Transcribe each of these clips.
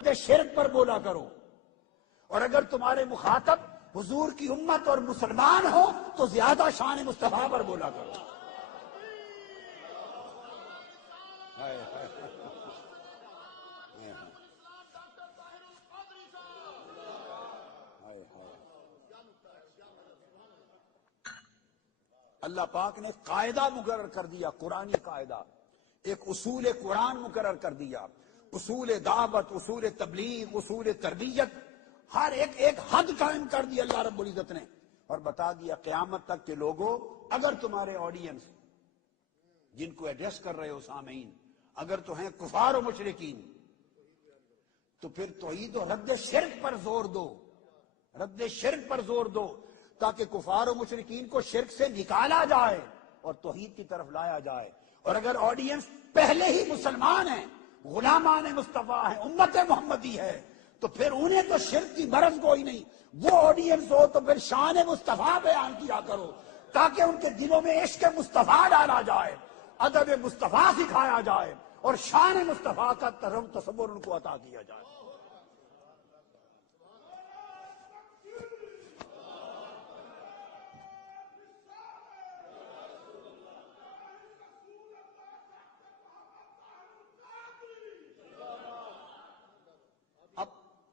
شرک پر بولا کرو، اور اگر تمہارے مخاطب حضور کی امت اور مسلمان ہو تو زیادہ شان مصطفیٰ پر بولا کرو۔ اللہ پاک نے قاعدہ مقرر کر دیا، قرآنی قاعدہ، ایک اصول قرآن مقرر کر دیا، اصول دعوت، اصول تبلیغ، اصول تربیت، ہر ایک حد قائم کر دی اللہ رب العزت نے، اور بتا دیا قیامت تک کے لوگوں، اگر تمہارے آڈینس جن کو ایڈریس کر رہے ہو سامعین اگر تو ہیں کفار و مشرکین، تو پھر توحید و رد شرک پر زور دو، رد شرک پر زور دو، تاکہ کفار و مشرکین کو شرک سے نکالا جائے اور توحید کی طرف لایا جائے۔ اور اگر آڈینس پہلے ہی مسلمان ہیں، غلامان مصطفیٰ ہیں، امت محمدی ہے، تو پھر انہیں تو شرک کی مرض کوئی نہیں۔ وہ آڈینس ہو تو پھر شان مصطفیٰ بیان کیا کرو، تاکہ ان کے دلوں میں عشق مصطفیٰ ڈالا جائے، ادب مصطفیٰ سکھایا جائے، اور شان مصطفیٰ کا تصور ان کو عطا کیا جائے۔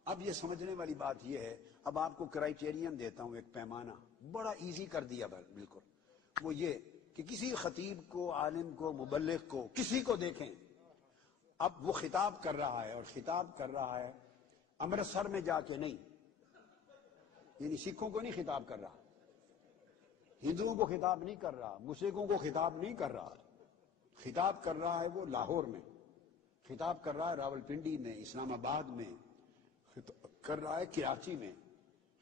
اب یہ سمجھنے والی بات یہ ہے، اب آپ کو کرائیٹیرین دیتا ہوں، ایک پیمانہ بڑا ایزی کر دیا بالکل، وہ یہ کہ کسی خطیب کو، عالم کو، مبلغ کو، کسی کو دیکھیں، اب وہ خطاب کر رہا ہے، اور خطاب کر رہا ہے امرتسر میں جا کے نہیں، یعنی سکھوں کو نہیں خطاب کر رہا، ہندوؤں کو خطاب نہیں کر رہا، مشرکوں کو خطاب نہیں کر رہا، خطاب کر رہا ہے وہ لاہور میں، خطاب کر رہا ہے راولپنڈی میں، اسلام آباد میں، کر رہا ہے کراچی میں،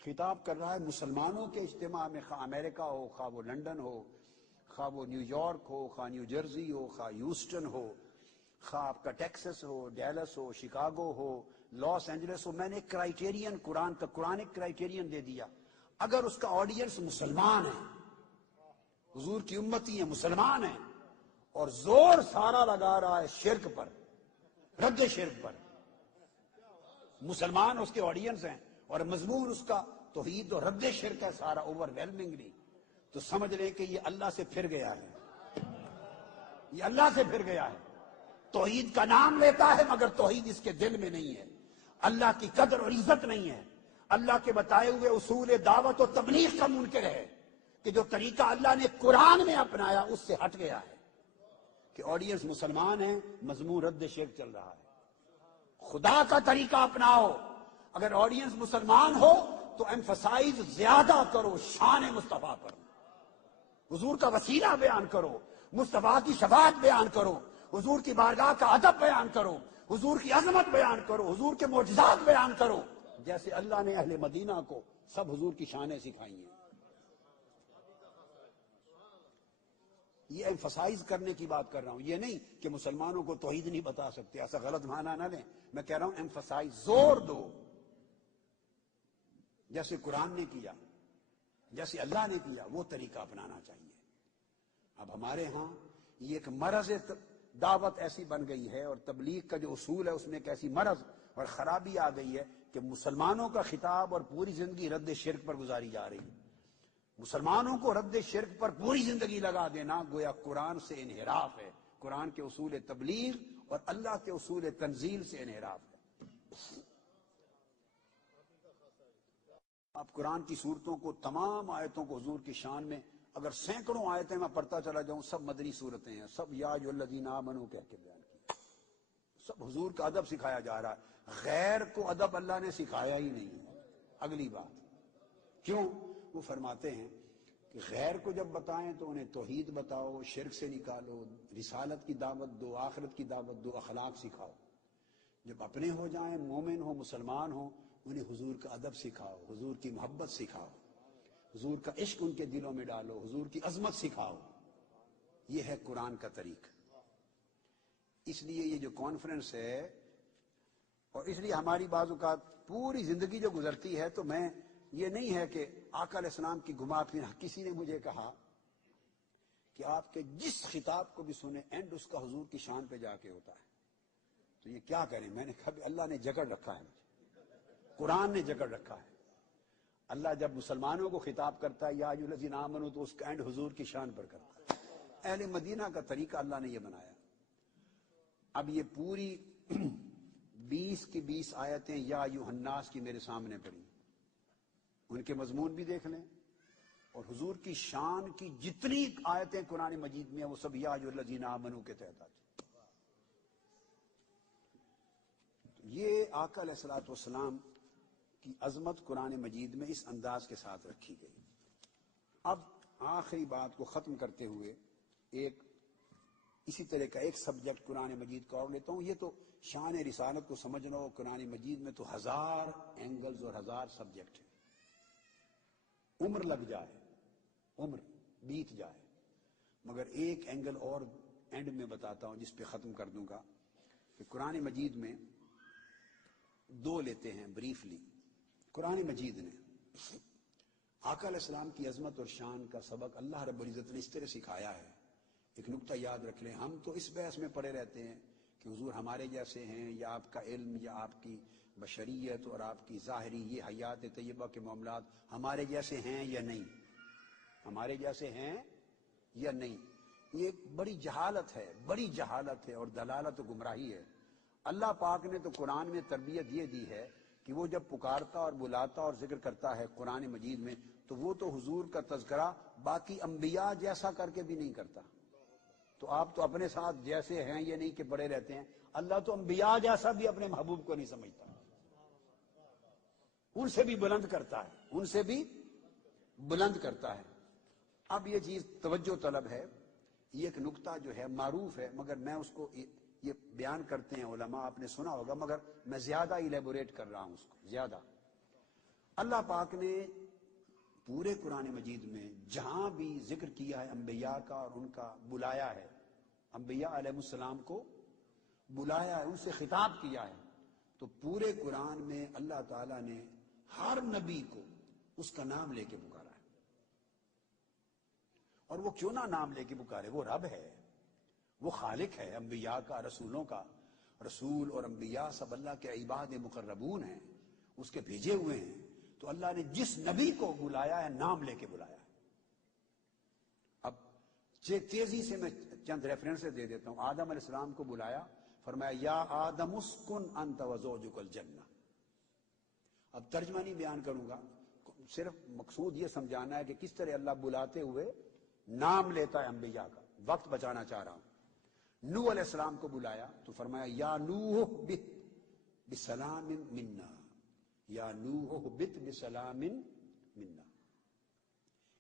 خطاب کر رہا ہے مسلمانوں کے اجتماع میں، خواہ امریکہ ہو، خواہ وہ لندن ہو، خواہ وہ نیو یارک ہو، خواہ نیو جرسی ہو، خواہ ہیوسٹن ہو، خواہ آپ کا ٹیکسس ہو، ڈیلس ہو، شکاگو ہو، لاس اینجلس ہو۔ میں نے ایک کرائیٹیرین قرآن کا، قرآنک کرائیٹیرین دے دیا، اگر اس کا آڈینس مسلمان ہے، حضور کی امتی ہیں، مسلمان ہیں، اور زور سارا لگا رہا ہے شرک پر، رد شرک پر، مسلمان اس کے آڈینس ہیں، اور مضمون اس کا توحید و رد شرک ہے سارا اوور ویلمنگلی، تو سمجھ لیں کہ یہ اللہ سے پھر گیا ہے، یہ اللہ سے پھر گیا ہے۔ توحید کا نام لیتا ہے مگر توحید اس کے دل میں نہیں ہے، اللہ کی قدر اور عزت نہیں ہے، اللہ کے بتائے ہوئے اصول دعوت و تبلیغ کا منکر ہے، کہ جو طریقہ اللہ نے قرآن میں اپنایا اس سے ہٹ گیا ہے، کہ آڈینس مسلمان ہیں، مضمون رد شرک چل رہا ہے۔ خدا کا طریقہ اپناؤ، اگر آڈینس مسلمان ہو تو ایمفسائز زیادہ کرو شان مصطفیٰ پر، حضور کا وسیلہ بیان کرو، مصطفیٰ کی شفاعت بیان کرو، حضور کی بارگاہ کا ادب بیان کرو، حضور کی عظمت بیان کرو، حضور کے معجزات بیان کرو، جیسے اللہ نے اہل مدینہ کو سب حضور کی شانیں سکھائی ہیں۔ یہ ایمفسائز کرنے کی بات کر رہا ہوں، یہ نہیں کہ مسلمانوں کو توحید نہیں بتا سکتے، ایسا غلط معنی نہ لیں، میں کہہ رہا ہوں ایمفسائز، زور دو، جیسے قرآن نے کیا، جیسے اللہ نے کیا، وہ طریقہ اپنانا چاہیے۔ اب ہمارے ہاں یہ ایک مرض دعوت ایسی بن گئی ہے، اور تبلیغ کا جو اصول ہے اس میں ایک ایسی مرض اور خرابی آ گئی ہے کہ مسلمانوں کا خطاب اور پوری زندگی رد شرک پر گزاری جا رہی ہے۔ مسلمانوں کو رد شرک پر پوری زندگی لگا دینا گویا قرآن سے انحراف ہے، قرآن کے اصول تبلیغ اور اللہ کے اصول تنزیل سے انحراف ہے۔ آپ قرآن کی صورتوں کو، تمام آیتوں کو حضور کی شان میں، اگر سینکڑوں آیتیں میں پڑھتا چلا جاؤں، سب مدنی صورتیں ہیں، سب یا ایھا الذین آمنوا کہہ کے بیان کی، سب حضور کا ادب سکھایا جا رہا ہے، غیر کو ادب اللہ نے سکھایا ہی نہیں ہے۔ اگلی بات کیوں؟ وہ فرماتے ہیں کہ غیر کو جب بتائیں تو انہیں توحید بتاؤ، شرک سے نکالو، رسالت کی دعوت دو، آخرت کی دعوت دو، اخلاق سکھاؤ۔ جب اپنے ہو جائیں، مومن ہو، مسلمان ہو، انہیں حضور کا ادب سکھاؤ، حضور کی محبت سکھاؤ، حضور کا عشق ان کے دلوں میں ڈالو، حضور کی عظمت سکھاؤ۔ یہ ہے قرآن کا طریقہ۔ اس لیے یہ جو کانفرنس ہے، اور اس لیے ہماری بعض اوقات پوری زندگی جو گزرتی ہے، تو میں یہ نہیں ہے کہ آقا علیہ السلام کی گما پھر، کسی نے مجھے کہا کہ آپ کے جس خطاب کو بھی سنیں اینڈ اس کا حضور کی شان پہ جا کے ہوتا ہے، تو یہ کیا کریں؟ میں نے کہا بھی اللہ نے جکڑ رکھا ہے مجھے، قرآن نے جکڑ رکھا ہے۔ اللہ جب مسلمانوں کو خطاب کرتا ہے یا ایھا الذین آمنوا، تو اس کا اینڈ حضور کی شان پر کرتا ہے۔ اہل مدینہ کا طریقہ اللہ نے یہ بنایا۔ اب یہ پوری 20 کی 20 آیتیں یا ایھا الناس کی میرے سامنے پڑی، ان کے مضمون بھی دیکھ لیں، اور حضور کی شان کی جتنی آیتیں قرآن مجید میں ہیں وہ سب یا ایھا الذین آمنوا کے تحت آتی۔ یہ آقا علیہ الصلوۃ والسلام کی عظمت قرآن مجید میں اس انداز کے ساتھ رکھی گئی۔ اب آخری بات کو ختم کرتے ہوئے ایک اسی طرح کا ایک سبجیکٹ قرآن مجید کا اور لیتا ہوں۔ یہ تو شان رسالت کو سمجھنا ہو، قرآن مجید میں تو 1000 اینگلز اور 1000 سبجیکٹ ہیں۔ عمر لگ جائے، عمر بیت جائے، مگر ایک اینگل اور اینڈ میں بتاتا ہوں جس پہ ختم کر دوں گا کہ قرآن مجید میں 2 لیتے ہیں بریفلی۔ قرآن مجید نے آقا علیہ السلام کی عظمت اور شان کا سبق اللہ رب العزت نے اس طرح سکھایا ہے۔ ایک نکتہ یاد رکھ لیں، ہم تو اس بحث میں پڑے رہتے ہیں کہ حضور ہمارے جیسے ہیں، یا آپ کا علم یا آپ کی بشریت اور آپ کی ظاہری یہ حیات طیبہ کے معاملات ہمارے جیسے ہیں یا نہیں، ہمارے جیسے ہیں یا نہیں۔ یہ ایک بڑی جہالت ہے، بڑی جہالت ہے اور دلالت و گمراہی ہے۔ اللہ پاک نے تو قرآن میں تربیت یہ دی ہے کہ وہ جب پکارتا اور بلاتا اور ذکر کرتا ہے قرآن مجید میں، تو وہ تو حضور کا تذکرہ باقی انبیاء جیسا کر کے بھی نہیں کرتا۔ تو آپ تو اپنے ساتھ جیسے ہیں یہ نہیں کہ پڑے رہتے ہیں، اللہ تو انبیاء جیسا بھی اپنے محبوب کو نہیں سمجھتا، ان سے بھی بلند کرتا ہے، ان سے بھی بلند کرتا ہے۔ اب یہ چیز توجہ طلب ہے، یہ ایک نکتہ جو ہے معروف ہے، مگر میں اس کو یہ بیان کرتے ہیں علماء، آپ نے سنا ہوگا، مگر میں زیادہ ایلیبوریٹ کر رہا ہوں اس کو زیادہ۔ اللہ پاک نے پورے قرآن مجید میں جہاں بھی ذکر کیا ہے انبیاء کا اور ان کا بلایا ہے، انبیاء علیہ السلام کو بلایا ہے، ان سے خطاب کیا ہے، تو پورے قرآن میں اللہ تعالیٰ نے ہر نبی کو اس کا نام لے کے پکارا ہے۔ اور وہ کیوں نہ نام لے کے پکارے؟ وہ رب ہے، وہ خالق ہے انبیاء کا، رسولوں کا۔ رسول اور انبیاء سب اللہ کے عباد مقربون ہیں، اس کے بھیجے ہوئے ہیں، تو اللہ نے جس نبی کو بلایا ہے نام لے کے بلایا ہے۔ اب تیزی سے میں چند ریفرنس دے دیتا ہوں۔ آدم علیہ السلام کو بلایا، فرمایا یا آدم اسکن انت وزوجک الجنہ۔ اب ترجمہ نہیں بیان کروں گا، صرف مقصود یہ سمجھانا ہے کہ کس طرح اللہ بلاتے ہوئے نام لیتا ہے انبیاء کا۔ وقت بچانا چاہ رہا ہوں۔ نوح علیہ السلام کو بلایا تو فرمایا یا نوح بت بسلام منا، یا نوح بت بسلام منا۔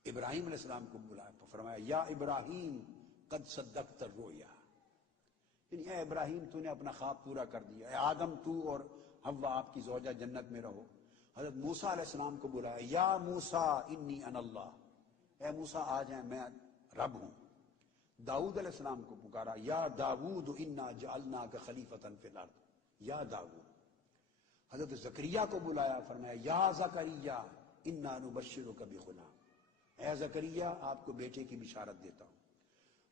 ابراہیم علیہ السلام کو بلایا تو فرمایا یا ابراہیم قد صدقت الرؤیا، یعنی اے ابراہیم تو نے اپنا خواب پورا کر دیا، اے آدم تو اور حوا آپ کی زوجہ جنت میں رہو۔ حضرت موسیٰ علیہ السلام کو بلایا یا موسیٰ انی انا اللہ، اے موسیٰ آ جائیں میں رب ہوں۔ داؤد علیہ السلام کو پکارا یا داؤد انا جعلناک خلیفۃ فی الارض، یا داؤد۔ حضرت زکریہ کو بلایا، فرمایا یا زکریا انا نبشرک بغلام، اے زکریا آپ کو بیٹے کی بشارت دیتا ہوں۔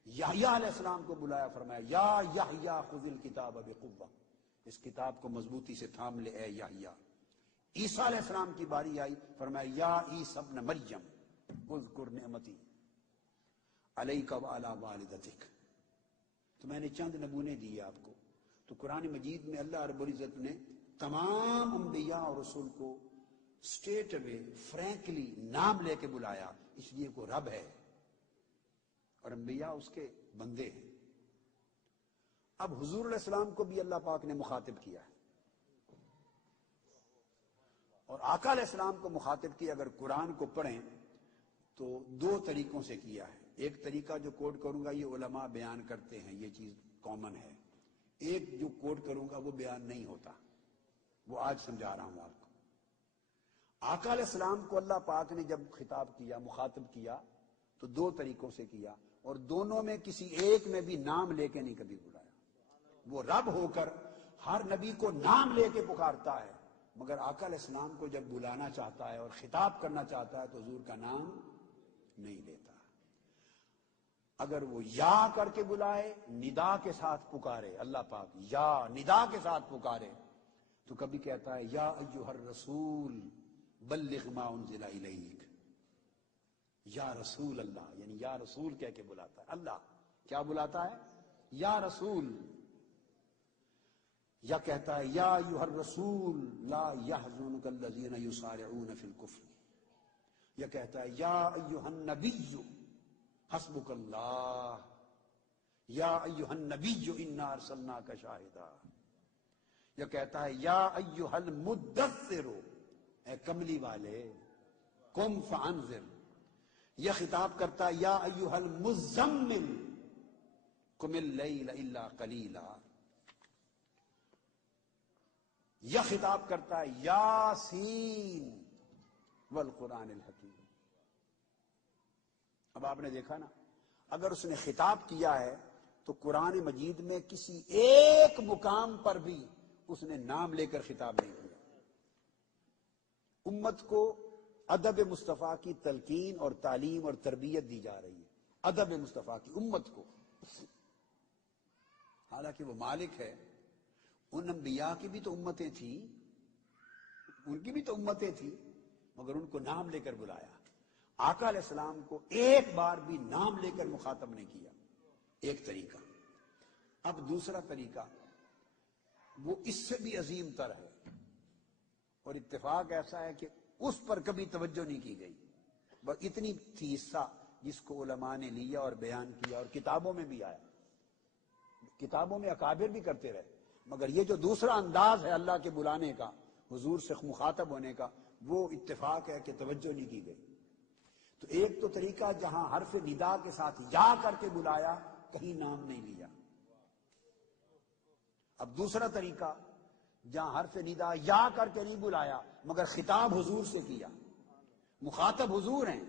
یحییٰ علیہ السلام کو بلایا، فرمایا یا یحییٰ خذ الکتاب بقوہ، اس کتاب کو مضبوطی سے تھام لے اے یحییٰ۔ عیسیٰ علیہ السلام کی باری آئی، فرمایا یا عیسیٰ ابن مریم اذکر نعمتی علیک وعلی والدتک۔ تو میں نے چند نمونے دیے آپ کو۔ تو قرآن مجید میں اللہ رب العزت نے تمام انبیاء اور رسول کو اسٹریٹ اوے فرینکلی نام لے کے بلایا، اس لیے وہ رب ہے اور انبیاء اس کے بندے ہیں۔ اب حضور علیہ السلام کو بھی اللہ پاک نے مخاطب کیا ہے، اور آقا علیہ السلام کو مخاطب کیا۔ اگر قرآن کو پڑھیں تو 2 طریقوں سے کیا ہے۔ ایک طریقہ جو کوٹ کروں گا یہ علماء بیان کرتے ہیں، یہ چیز کامن ہے۔ ایک جو کوٹ کروں گا وہ بیان نہیں ہوتا، وہ آج سمجھا رہا ہوں آپ کو۔ آقا علیہ السلام کو اللہ پاک نے جب خطاب کیا، مخاطب کیا، تو 2 طریقوں سے کیا، اور دونوں میں کسی ایک میں بھی نام لے کے نہیں کبھی بلایا۔ وہ رب ہو کر ہر نبی کو نام لے کے پکارتا ہے، مگر آقا علیہ السلام کو جب بلانا چاہتا ہے اور خطاب کرنا چاہتا ہے تو حضور کا نام نہیں لیتا۔ اگر وہ یا کر کے بلائے، ندا کے ساتھ پکارے، اللہ پاک یا ندا کے ساتھ پکارے، تو کبھی کہتا ہے یا ایھا الرسول بلغ ما انزل الیک، یا رسول اللہ، یعنی یا رسول کہہ کے بلاتا ہے۔ اللہ کیا بلاتا ہے؟ یا رسول۔ یا کہتا ہے یا ایھا الرسول لا یحزنک الذین یسارعون فی الکفر، یا کہتا ہے یا ایھا النبی حسبک اللہ، یا ایھا النبی انا ارسلناک شاہدا، یا کہتا ہے یا ایھا المدثر، اے کملی والے، قم فانذر، یا خطاب کرتا ہے یا ایھا المزمل قم اللیل الا قلیلا، یا خطاب کرتا ہے یاسین والقرآن الحکیم۔ اب آپ نے دیکھا نا، اگر اس نے خطاب کیا ہے تو قرآن مجید میں کسی ایک مقام پر بھی اس نے نام لے کر خطاب نہیں کیا۔ امت کو ادب مصطفیٰ کی تلقین اور تعلیم اور تربیت دی جا رہی ہے، ادب مصطفیٰ کی امت کو، حالانکہ وہ مالک ہے۔ ان انبیاء کی بھی تو امتیں تھیں، ان کی بھی تو امتیں تھیں، مگر ان کو نام لے کر بلایا۔ آقا علیہ السلام کو ایک بار بھی نام لے کر مخاطب نہیں کیا، ایک طریقہ۔ اب دوسرا طریقہ وہ اس سے بھی عظیم تر ہے، اور اتفاق ایسا ہے کہ اس پر کبھی توجہ نہیں کی گئی، بس اتنی تھی حصہ جس کو علماء نے لیا اور بیان کیا، اور کتابوں میں بھی آیا، کتابوں میں اکابر بھی کرتے رہے، مگر یہ جو دوسرا انداز ہے اللہ کے بلانے کا، حضور سے مخاطب ہونے کا، وہ اتفاق ہے کہ توجہ نہیں کی گئی۔ تو ایک تو طریقہ جہاں حرف ندا کے ساتھ یا کر کے بلایا، کہیں نام نہیں لیا۔ اب دوسرا طریقہ جہاں حرف ندا یا کر کے نہیں بلایا، مگر خطاب حضور سے کیا، مخاطب حضور ہیں،